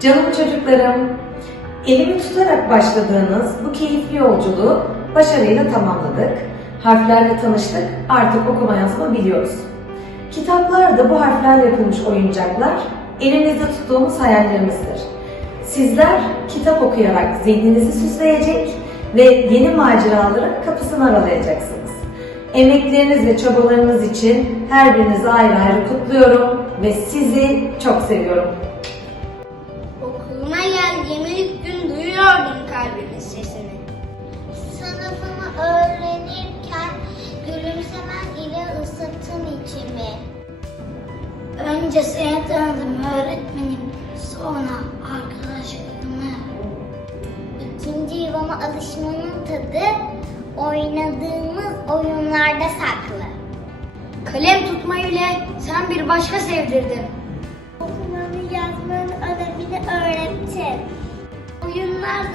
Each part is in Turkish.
Canım çocuklarım, elimi tutarak başladığınız bu keyifli yolculuğu başarıyla tamamladık. Harflerle tanıştık, artık okuma yazma biliyoruz. Kitaplar da bu harflerle yapılmış oyuncaklar, elinizde tuttuğumuz hayallerimizdir. Sizler kitap okuyarak zihninizi süsleyecek ve yeni maceraların kapısını aralayacaksınız. Emekleriniz ve çabalarınız için her birinizi ayrı ayrı kutluyorum ve sizi çok seviyorum. Okuluma geldiğimi ilk gün duyuyordum kalbimin sesini. Sınıfımı öğrenirken gülümsemen ile ısıttın içimi. Önce seni tanıdım öğretmenim, sonra arkadaşlarımı. İkinci yuvama alışmanın tadı oynadığımız oyunlarda saklı. Kalem tutmayı bile sen bir başka sevdirdin.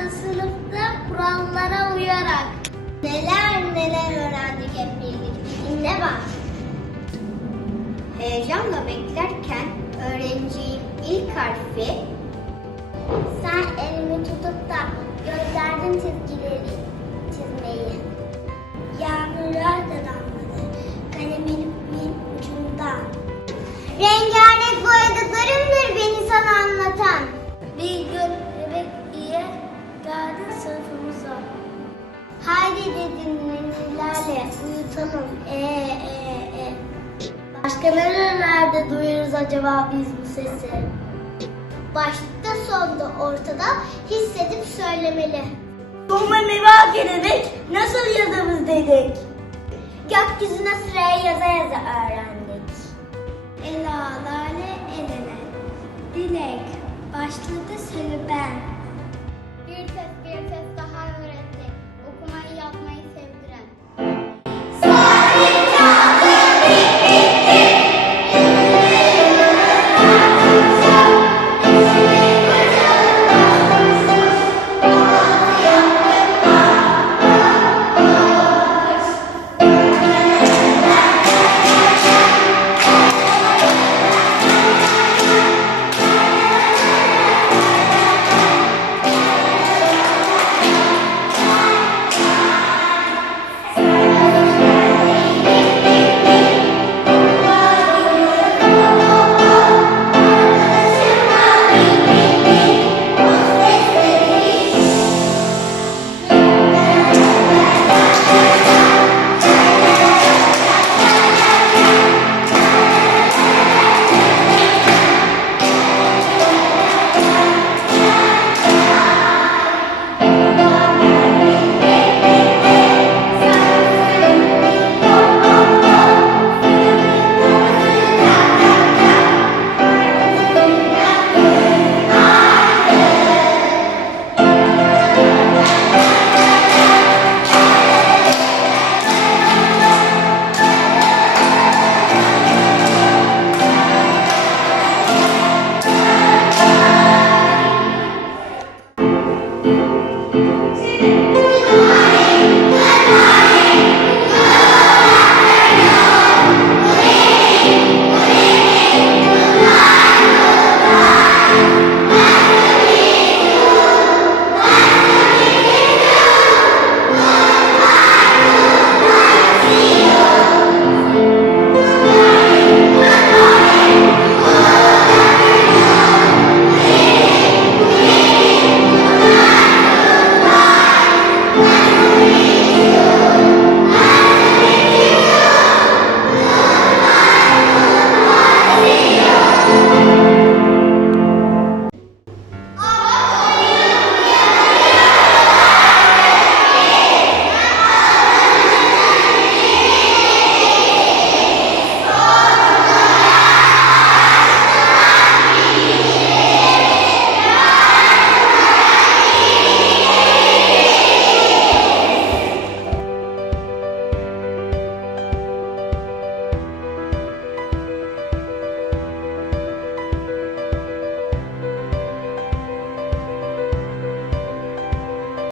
Sınıfta kurallara uyarak neler neler öğrendik hep birlikte. Dinle bak. Heyecanla beklerken öğreneceğim ilk harfi sen elimi tutup da gösterdin çizgileri çizmeyi. Yağmurlar da damladı kalemimin ucundan. Rengarenk Nennelerle uyutalım. Ee, ee, ee. Başka nerelerde duyarız acaba biz bu sesi? Başta sonda ortada hissedip söylemeli. Sonra neva gelenek nasıl yazımız dedik. Gökyüzüne sıraya yaza yaza öğrendik. Ela, lale, elene. Dilek, başladı serüben.